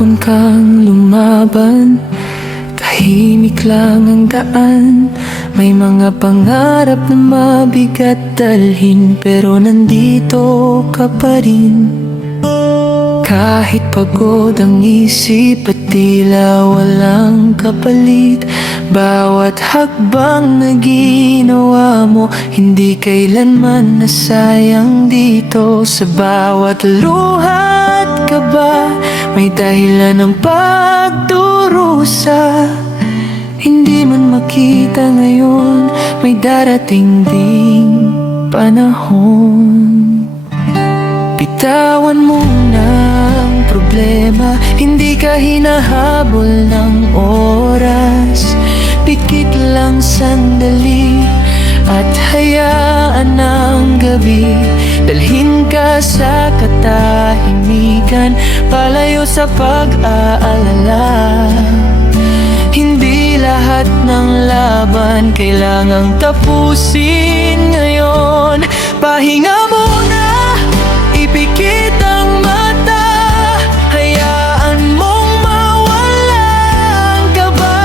Maghapon kang lumaban, tahimik lang ang daan. May mga pangarap na mabigat dalhin, pero nandito ka pa rin. Kahit pagod ang isip at tila walang kapalit, bawat hakbang na ginawa mo, hindi kailanman nasayang dito. Sa bawat luha at kaba, may dahilan ng pagdurusa. Hindi man makita ngayon, may darating ding panahon. Bitawan mo na ang problema, hindi ka hinahabol ng oras. Pikit lang sandali at hayaan ang gabi dalhin ka sa katahimikan, palayo sa pag-aalala. Hindi lahat ng laban kailangang tapusin ngayon. Pahinga muna, ipikit ang mata, hayaan mong mawala ang kaba.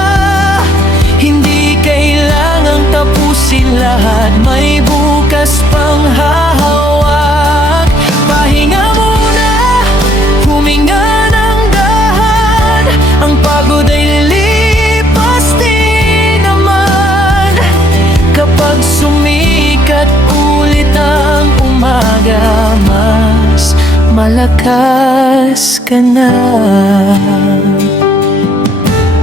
Hindi kailangang tapusin lahat, may bukas pang hahawak. Pahinga muna, huminga ng dahan, ang pagod ay lilipas din naman. Kapag sumikat ulit ang umaga, mas malakas ka na.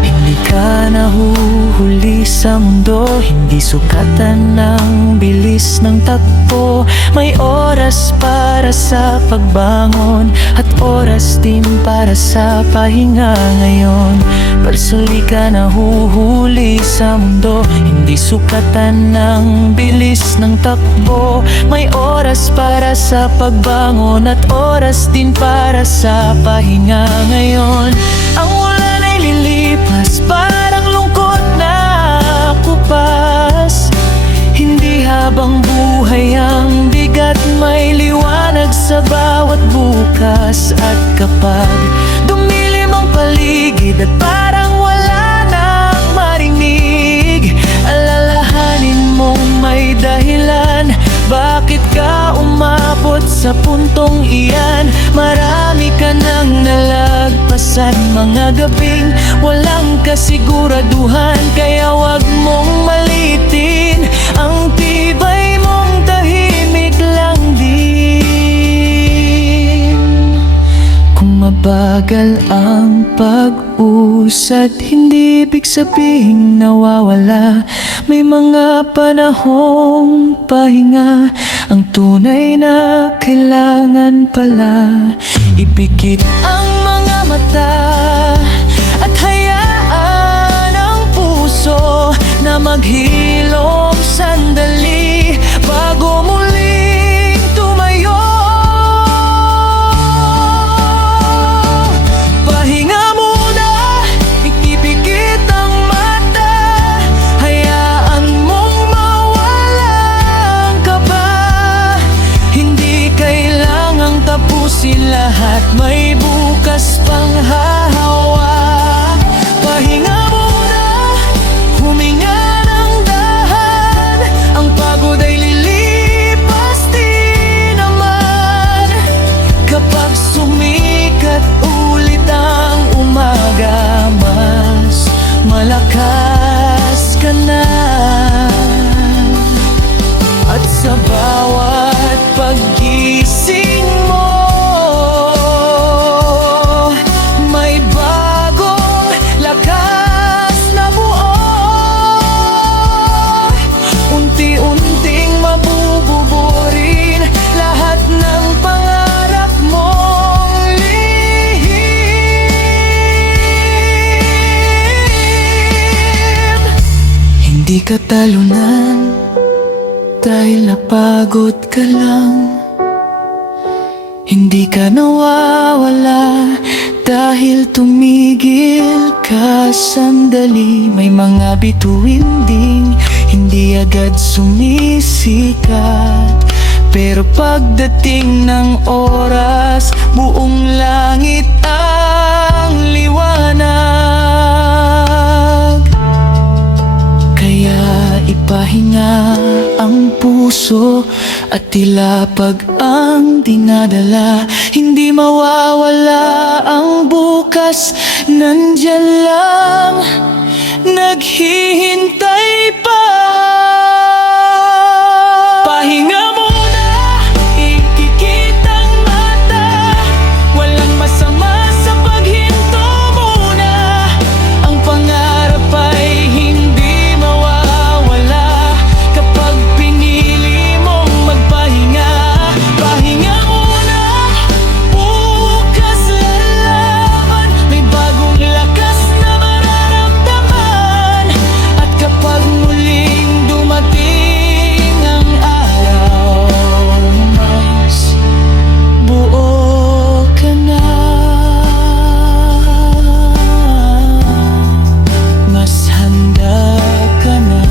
Hindi ka nahuhuli sa mundo, hindi sukatan ng bilis ng takbo. May oras para sa pagbangon at oras din para sa pahinga ngayon. Personally ka nahuhuli sa mundo, hindi sukatan ng bilis ng takbo. May oras para sa pagbangon at oras din para sa pahinga ngayon. Ang ulan ay lilipas, parang lungkot na kupas. Hindi habang buhay ang bigat, may liwanag sa bawat bukas. At kapag dumilim ang paligid at parang wala nang marinig, alalahanin mong may dahilan bakit ka umabot sa puntong iyan. Marami ka nang nalagpasan, mga gabing walang kasiguraduhan. Kaya wag mong malitin ang tibay mong tahimik lang din. Kung mabagal ang pag-usad, hindi ibig sabihing nawawala. May mga panahong pahinga ang tunay na kailangan pala. Ipikit ang mga mata at hayaan ang puso na maghilom sandali bago muling tumayo. Pahinga muna, ipikit ang mata, hayaan mong mawala ang kaba. Hindi kailangang tapusin lahat, may bukas pang hahawak. Pahinga muna, huminga ng dahan, ang pagod ay lilipas din naman. Kapag sumikat ulit ang umaga, mas malakas ka na. At sa bawat paggising mo, may bagong lakas na buo. Unti-unting mabububurin lahat ng pangarap mong lihim. Hindi ka talunan dahil napagod ka lang. Hindi ka nawawala dahil tumigil ka sandali. May mga bituin ding hindi agad sumisikat, pero pagdating ng oras, buong langit ang at tila pag ang dinadala, hindi mawawala ang bukas. Nandyan lang, naghihintay pa. Pahinga muna, ikikitang mata, walang masama sa paghinto muna. Ang pangarap ay hindi mawawala kapag pinili mong magpahinga. Pahinga muna, bukas lalaban, may bagong lakas na mararamdaman. At kapag muling dumating ang araw, mas buo ka na, mas handa ka na.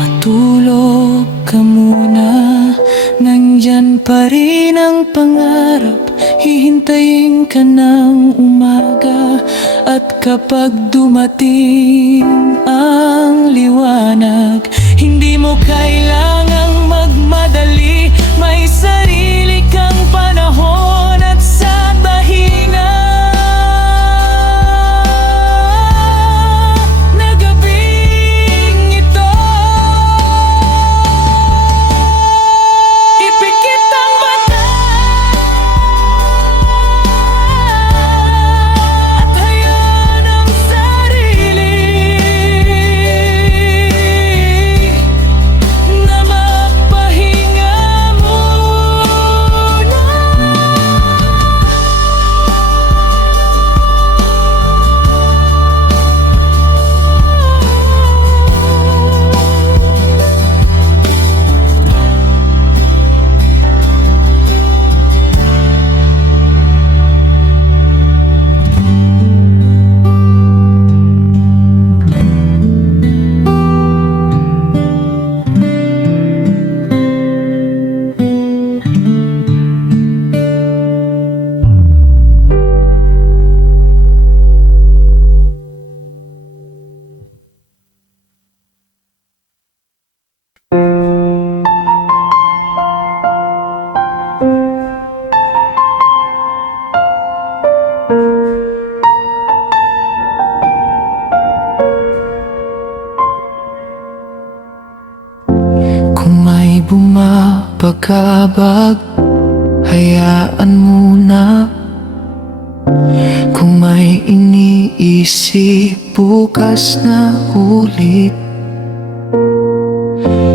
Matulog ka muna, nandyan pa rin ang pangarap. Hihintayin ka ng umaga, at kapag dumating ang liwanag, hindi mo kailangang magmadali. May sarili kang panahon at sa pahinga na gabing ito. Ipikit ang mata at hayaan ang sarili na magpahinga muna. Kung may bumabagabag, hayaan muna. Kung may iniisip, bukas na ulit.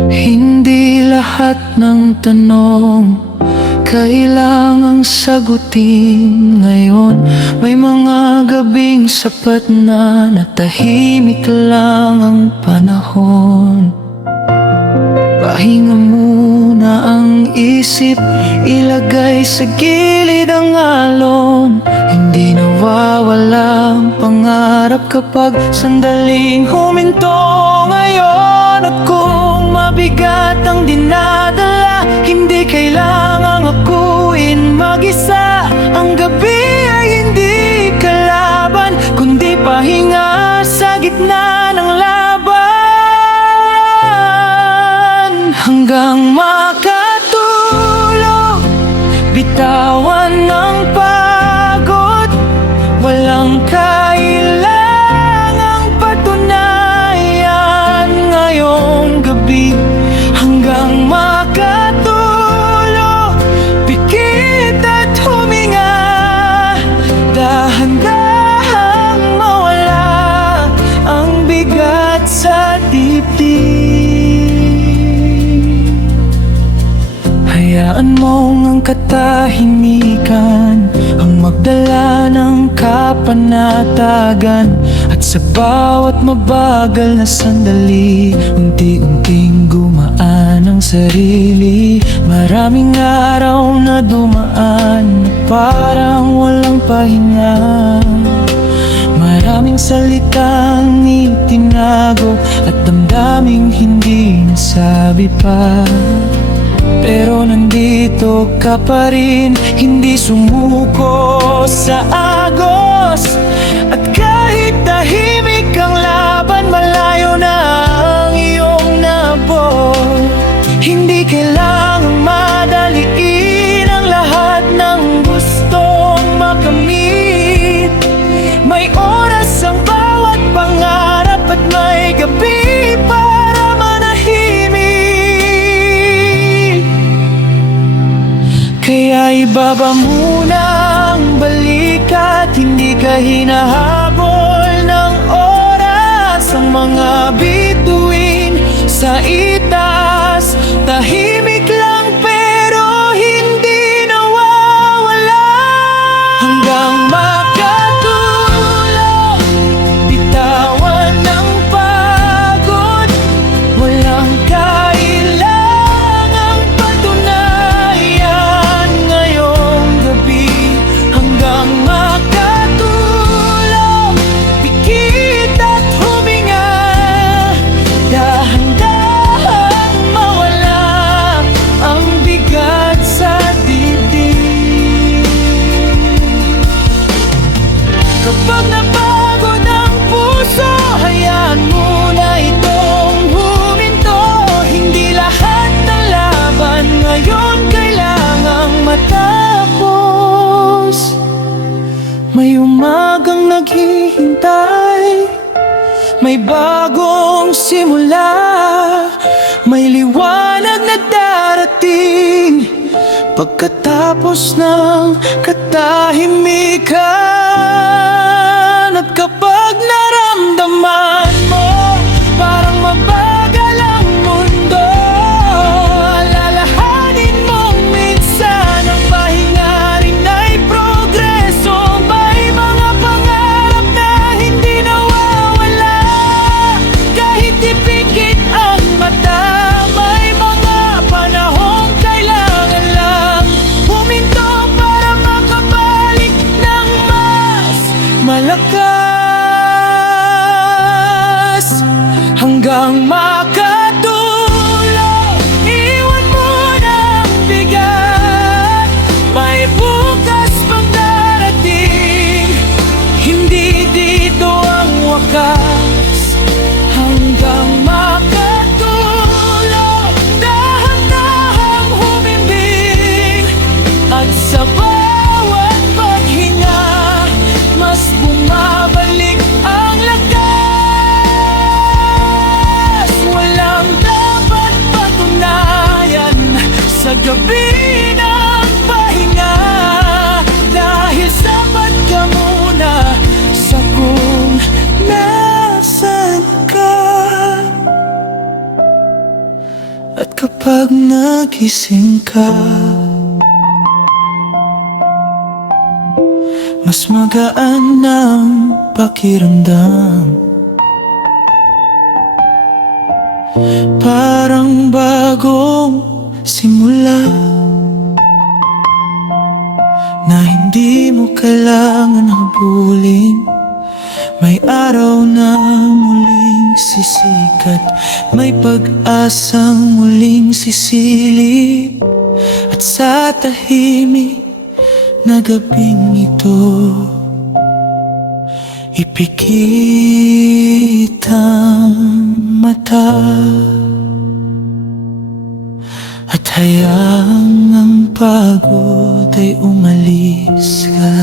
Hindi lahat ng tanong kailangang sagutin ngayon. May mga gabing sapat na natahimik lang ang panahon. Pahinga muna ang isip, ilagay sa gilid ang alon. Hindi nawawala ang pangarap kapag sandaling huminto ngayon. At kung mabigat ang dinadala, hindi kailangang akuin mag-isa. Ang gabi ay hindi kalaban, kundi pahinga sa gitna ng laban. Hanggang makatulog, bitawan ng pagod, walang kailangang patunayan ngayong gabi. Hanggang makatulog, pikit at huminga, dahan-dahang mawala ang bigat sa dibdib. Hayaan mong ang katahimikan ang magdala ng kapanatagan. At sa bawat mabagal na sandali, unti-unting gumaan ang sarili. Maraming araw na dumaan na parang walang pahinga. Maraming salitang itinago at damdaming hindi nasabi pa. Pero nandito ka pa rin, hindi sumuko sa agos. At kahit kailangang madaliin ang lahat ng gustong makamit. May oras ang bawat pangarap at may gabi para manahimik. Kaya ibaba muna ang balikat, hindi ka hinahabol ng oras. Ang mga bituin sa itaas, tahimik lang pero hindi nawawala. Hanggang makatulog, bitawan ng pagod. Walang kailangang patunayan ngayong gabi. Hanggang makatulog, pikit at huminga. Dahan-dahang mawala ang bigat sa dibdib. Kapag napagod ang puso, hayaan mo na itong huminto. Hindi lahat ng laban ngayon kailangang matapos. May umagang naghihintay, may bagong simula, may liwanag na darating pagkatapos ng katahimikan. At kapag naramdaman mo parang mabagal ang mundo, alalahanin mong minsan ang pahinga rin ay progreso. May mga pangarap na hindi nawawala kahit ipikit ang mata. May mga panahong kailangan lang huminto para makabalik ng mas malakas. Hanggang makatulog, iwan mo ng bigat. May bukas pang darating, hindi dito ang wakas. Hanggang makatulog, dahan-dahang humimbing. At sa bawat paghinga, mas bumabalik ang lakas. Walang dapat patunayan sa gabi ng pahinga, dahil sapat ka muna sa kung nasan ka. At kapag nagising ka, mas magaan ang pakiramdam. Parang bagong simula na hindi mo kailangan habulin. May araw na muling sisikat, may pag-asang muling sisilip. At sa tahimik na gabing ito, ipikit ang mata at hayaang ang pagod ay umalis ka.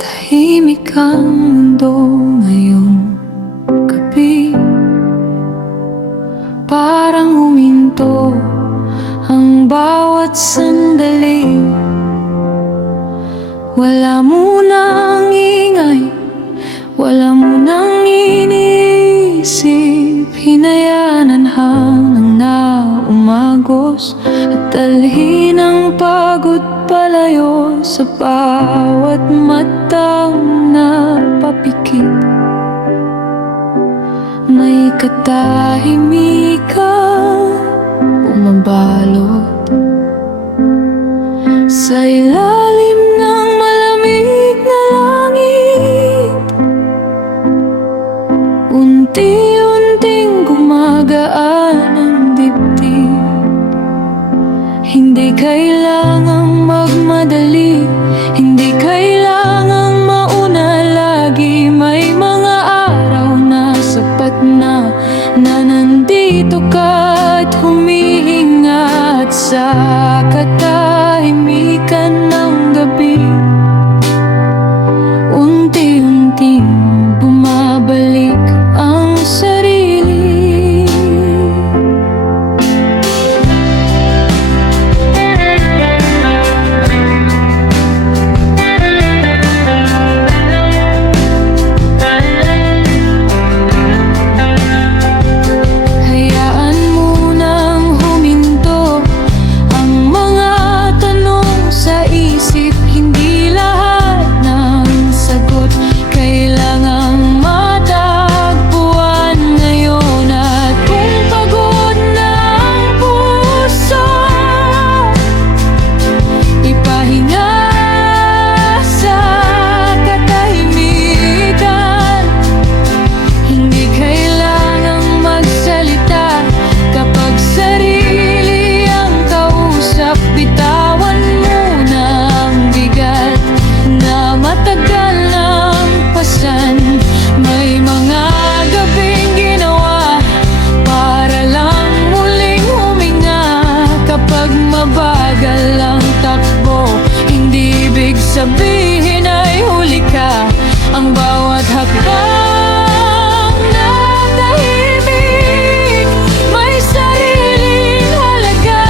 Tahimik ang mundo ngayong gabi, parang huminto ang bawat sandali. Wala munang ingay, wala munang iniisip. Hinayaan ang hangin na umagos at dalhin ang pagod palayo sa bawat matang napapikit. May katahimikan bumabalot sa ilalim ng malamig na langit. Unti-unting gumagaan ang dibdib. kailangang magmadali, hindi kailangang mauna lagi. May mga araw na sapat na nandito ka at humihinga. At sa katahimikan ng gabi, unti-unting bumabalik ang sarili. Hayaan mo nang huminto ang mga tanong sa isip. Hindi lahat ng sagot kailangang matagpuan ngayon. At kung pagod na ang puso, ipahinga sa katahimikan. Hindi kailangang magsalita kapag sarili ang kausap. Bitawan muna ang bigat na matagal nang pasan. May mga gabing ginawa para lang muling huminga. Kapag mabagal ang takbo, hindi ibig sabihin ay huli ka. Ang bawat hakbang na tahimik may sariling halaga.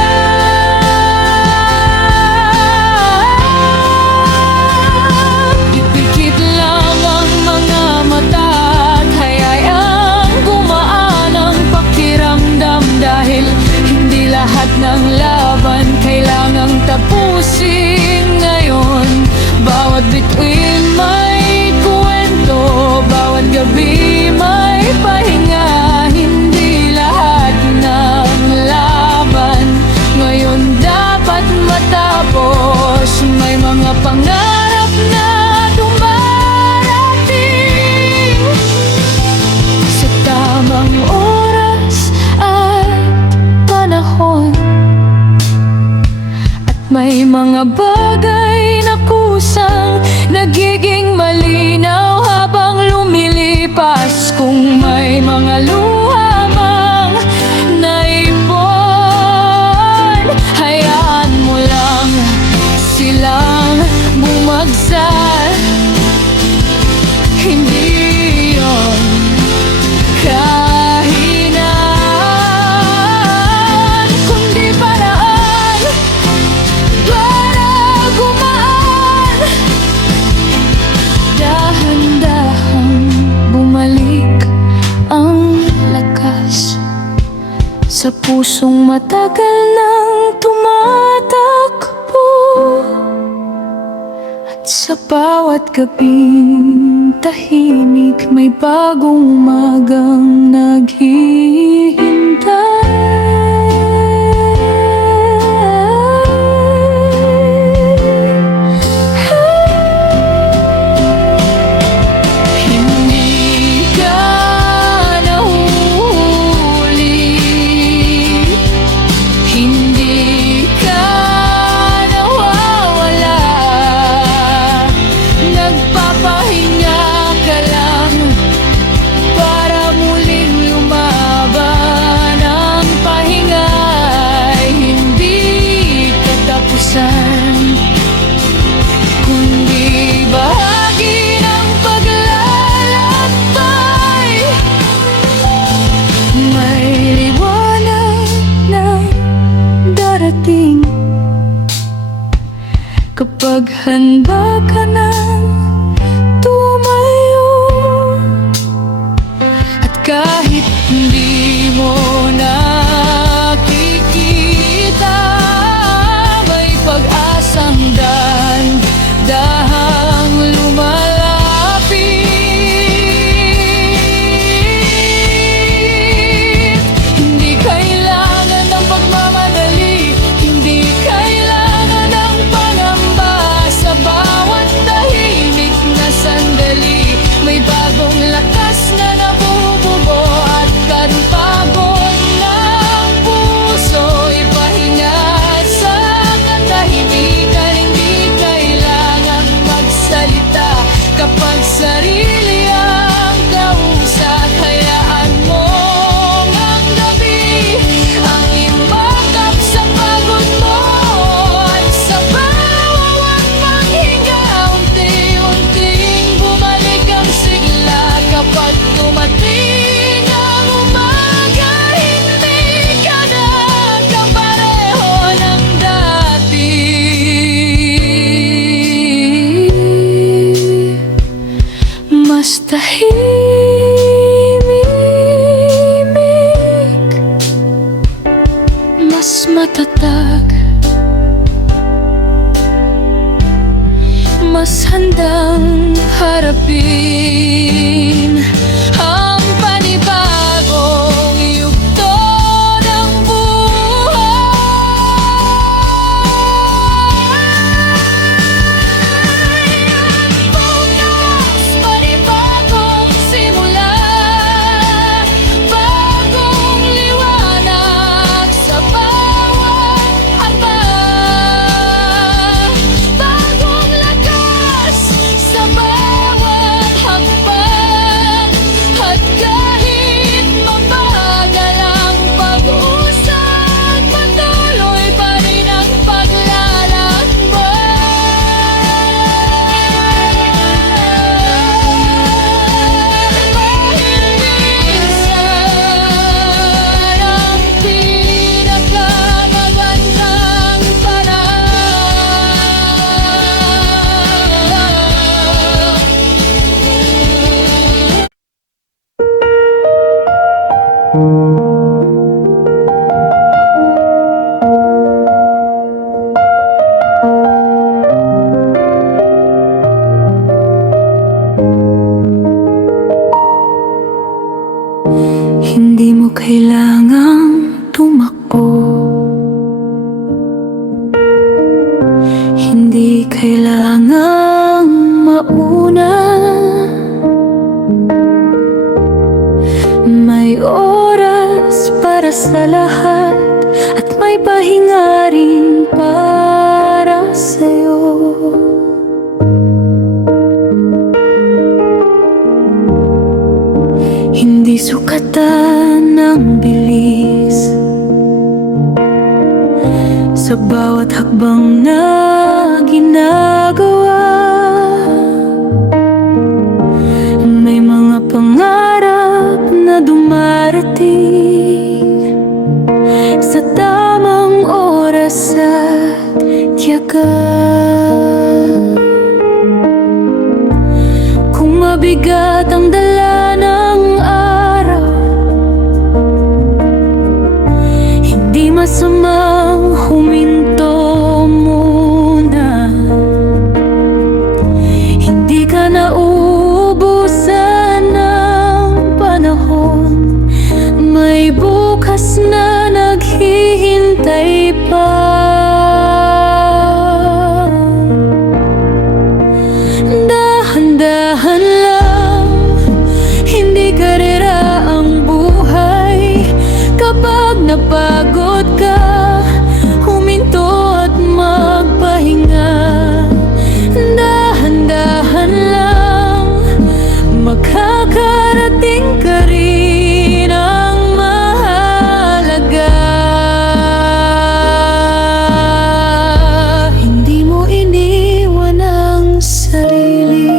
Ipikit lang ang mga mata at hayaang gumaan ang pakiramdam. Dahil hindi lahat ng laban kailangang tapusin ngayon. Bawat bituin may kwento, bawat gabi may pahinga. Hindi lahat ng laban ngayon dapat matapos. May mga pangarap na dumarating sa tamang oras at panahon. At may mga bagay na kusang nagiging malinaw habang lumilipas. Kung may mga luha mang naipon, hayaan mo lang silang bumagsak. Hindi yun kahinaan, kundi paraan para gumaan. Dahan-dahang bumalik ang lakas sa pusong matagal nang tumatakbo. At sa bawat gabing tahimik may bagong umagang naghihintay. Hindi ka nahuhuli, hindi ka nawawala. Nagpapahinga ka lang para muling lumaban. Ang pahinga ay hindi katapusan, kundi bahagi ng paglalakbay. May liwanag na darating kapag handa ka nang tumayo. At kahit hindi mo nakikita, may pag-asang dahan-dahang lumalapit. Hindi kailangan ng pagmamadali, hindi kailangan ng pangamba. Sa bawat tahimik na sandali, may bagong lakas na nabubuo. At kahit pagod na mas matatag, mas handang harapin ang panibagong yugto ng buhay. Bukas, panibagong simula, bagong liwanag sa bawat hakbang, bagong lakas sa bawat hakbang. At kahit mabagal ang pag-usad, patuloy pa rin ang paglalakbay. Minsan ang pinakamagandang paraan. Hindi mo kailangang tumakbo, hindi kailangang mauna. May oras para sa lahat at may pahinga rin para sa'yo. Hindi sukatan ng bilis sa bawat hakbang na ginagawa. May mga pangarap na dumarating sa tamang oras at tiyaga. Kung mabigat ang dala ng araw, hindi masamang huminto muna. Hindi ka nauubusan ng panahon, may bukas na naghihintay pa. Dahan-dahan lang, hindi karera ang buhay. Kapag napagod ka, huminto at magpahinga. Dahan-dahan lang, makakarating ka rin ang mahalaga. Hindi mo iniwan ang sarili.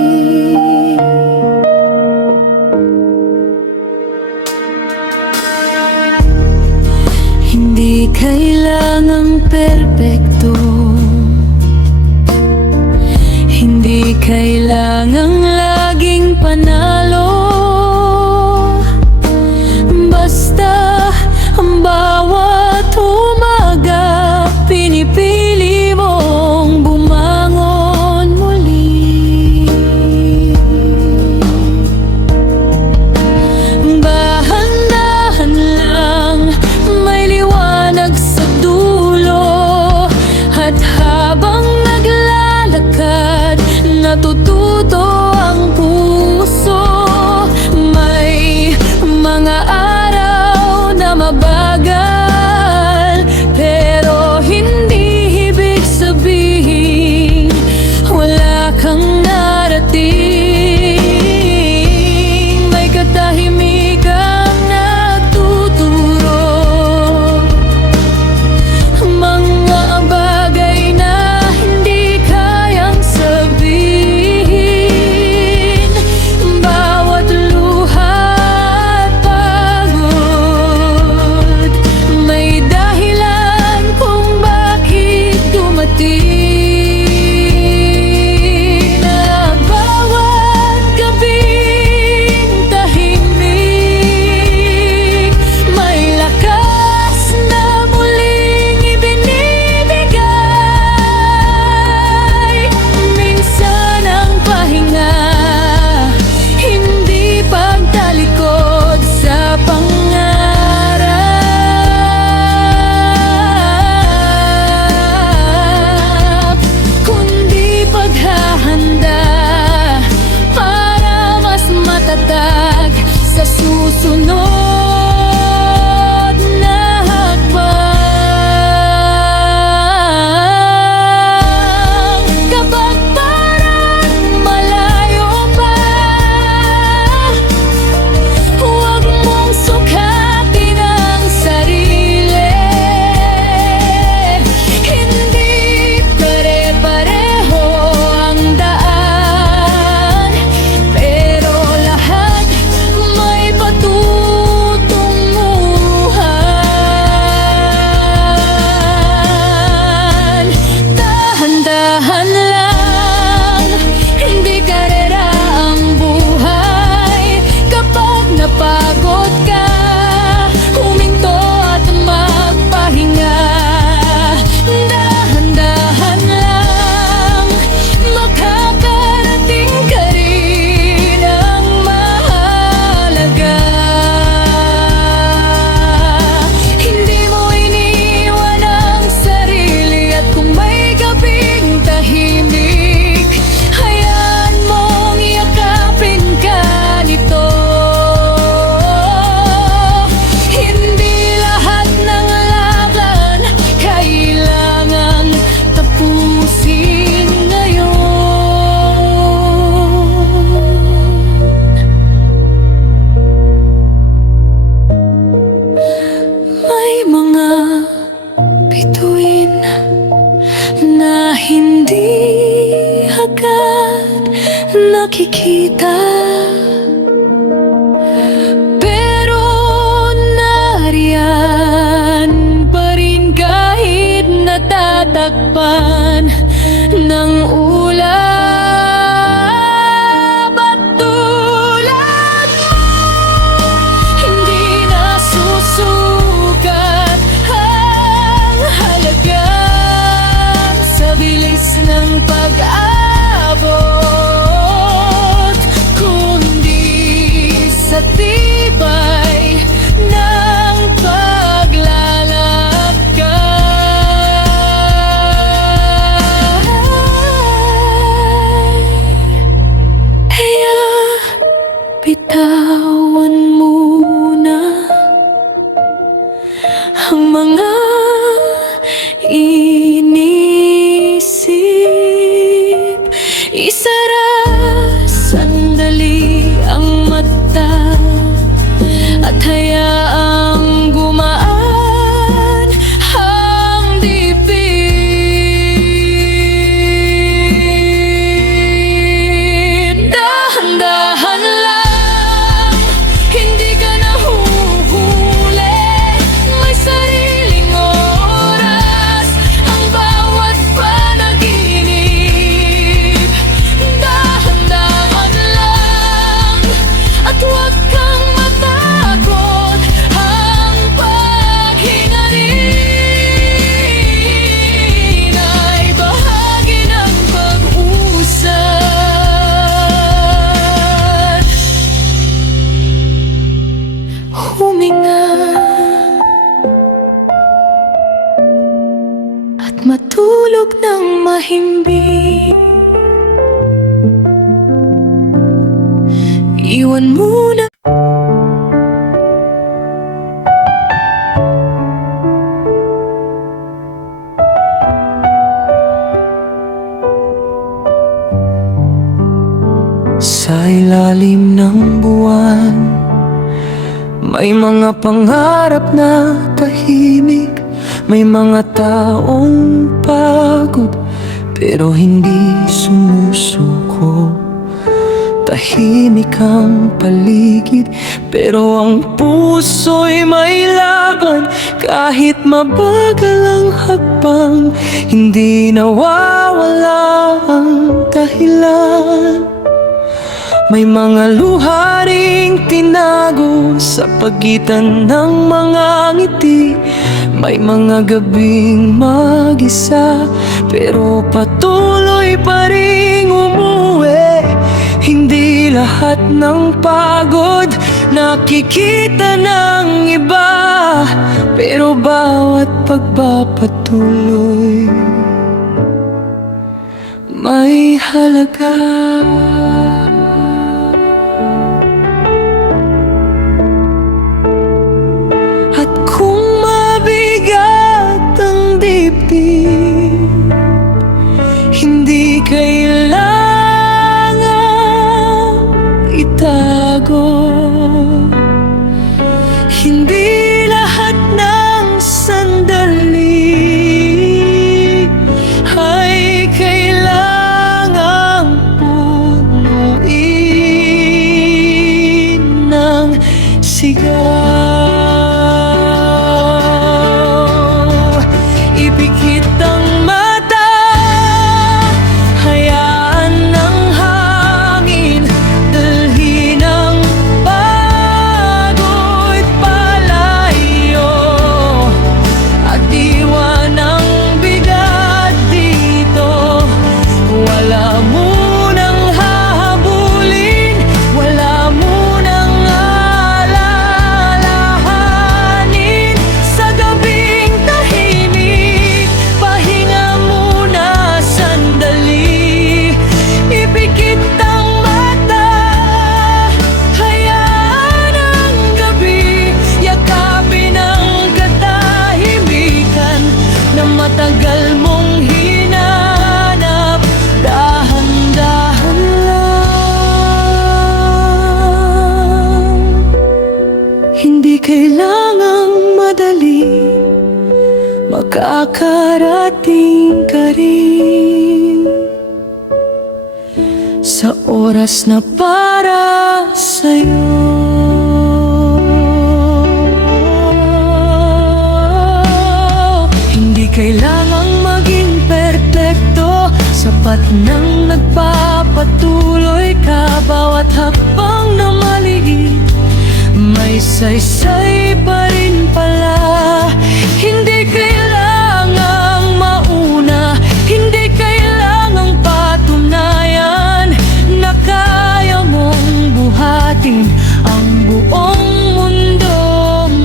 Hindi kailangang perpekto, hindi kailangang laging panalo. Basta ang bawat umaga, pinipili mong bumangon muli. Dahan-dahan lang, may liwanag sa dulo. At habang naglalakad, natututo ang puso. nakikita, pero nariyan pa rin kahit natatakpan ng ulap at tulad mo. Hindi nasusukat ang halaga sa bilis ng pag-abot, kundi sa tibay ng paglalakbay. Kaya bitawan muna ang mga inisip, isara sandali ang mata at hayaang gumaan ang dibdib. Dahan-dahan lang, hindi ka nahuhuli, may sariling oras ang bawat panaginip. Dahan-dahan lang, at huwag kang matakot, ang paghinga rin ay bahagi ng pag-usad. Huminga at matulog ng mahimbing. Iwan muna Sa ilalim ng buwan, may mga pangarap na tahimik, may mga taong pagod pero hindi sumusuko. Tahimik ang paligid, pero ang puso'y may laban. Kahit mabagal ang hakbang, hindi nawawala ang dahilan. May mga luha ring tinago sa pagitan ng mga ngiti. May mga gabing mag-isa, pero patuloy pa ring umuwi. Hindi lahat ng pagod nakikita ng iba, pero bawat pagpapatuloy may halaga. At kung mabigat ang dibdib, hindi kailangan itago. Hindi lahat ng sandali ay kailangang punuin ng sigaw. Ipikit ang mata, hayaan ng hangin dalhin ang pagod palayo, at iwan ang bigat dito. Wala munang hahabulin, wala munang alalahanin. Sa gabing tahimik, pahinga muna sandali. Ipikit ang mata, hayaan ang gabi, yakapin ang katahimikan na matagal mong hinanap. Dahan-dahan lang, hindi kailangang madali, makakarating ka rin sa oras na para sa'yo. Hindi kailangang maging perpekto, sapat nang nagpapatuloy ka. Bawat hakbang na maliit, may saysay pa rin pala. Hindi kailangang mauna, hindi kailangang patunayan na kaya mong buhatin ang buong mundo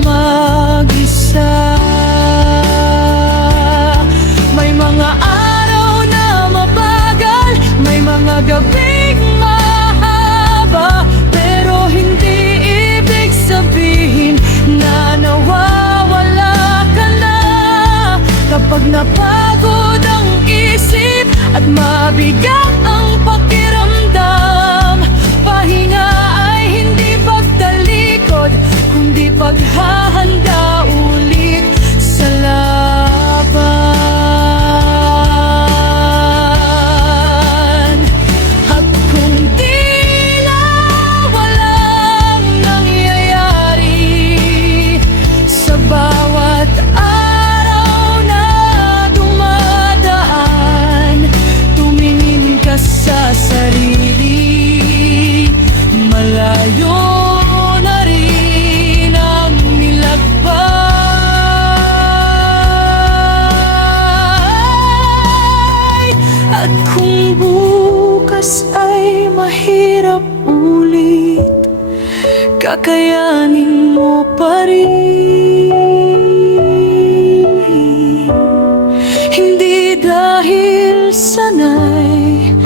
mag-isa. May mga araw na mabagal, may mga gabing mahaba, pero hindi ibig sabihin na nawawala ka na. Kapag napagod ang isip at mabigat ang pakiramdam, pahinga ay hindi pagtalikod, kundi paghahanda ulit sa laban. At kung di na walang nangyayari sa bawat araw na dumadaan, tumingin ka sa sarili. Malayo na rin ang nilakbay. At kung bukas ay mahirap ulit, kakayanin mo pa rin. Hindi dahil sanay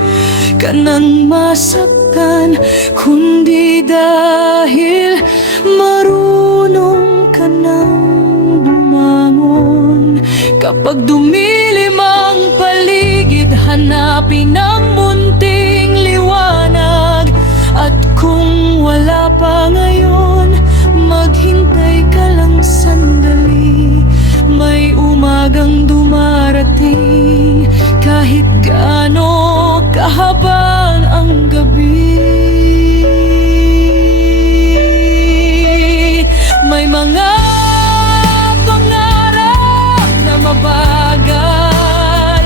ka nang masaktan, kundi dahil marunong ka nang bumangon. Kapag dumilim ang paligid, hanapin ang munting liwanag. At kung wala pa ngayon, maghintay ka lang sandali. May umagang dumarating, kahit gaano kahabang ang gabi. May mga pangarap na mabagal,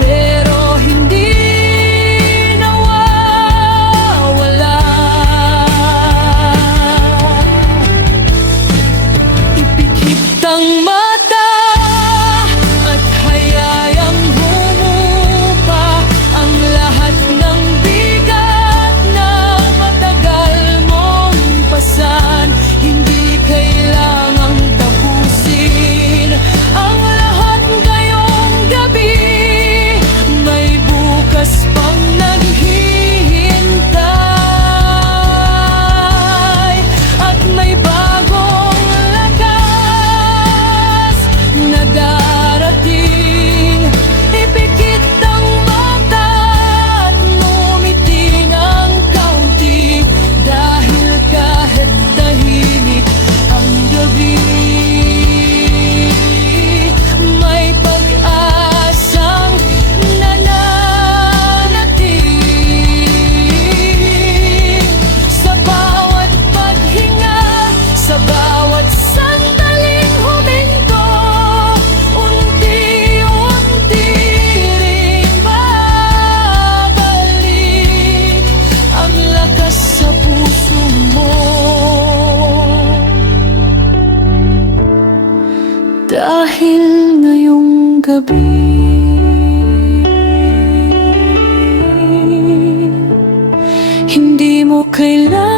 pero hindi nawawala. Ipikit ang mata at hayayang humupa ang lahat ng bigat na matagal mong pasan. Hindi kailangang tapusin ang lahat ngayong gabi. May bukas pang naghihintay, at may bagong lakas na darating. Ipikit ang mata at ngumiti ng kaunti, dahil kahit tahimik ang gabi, may pag-asang nananatili. Sa bawat paghinga, sa bawat sandaling huminto, unti-unti ring babalik ang lakas sa puso mo. Dahil ngayong gabi, hindi mo kailangan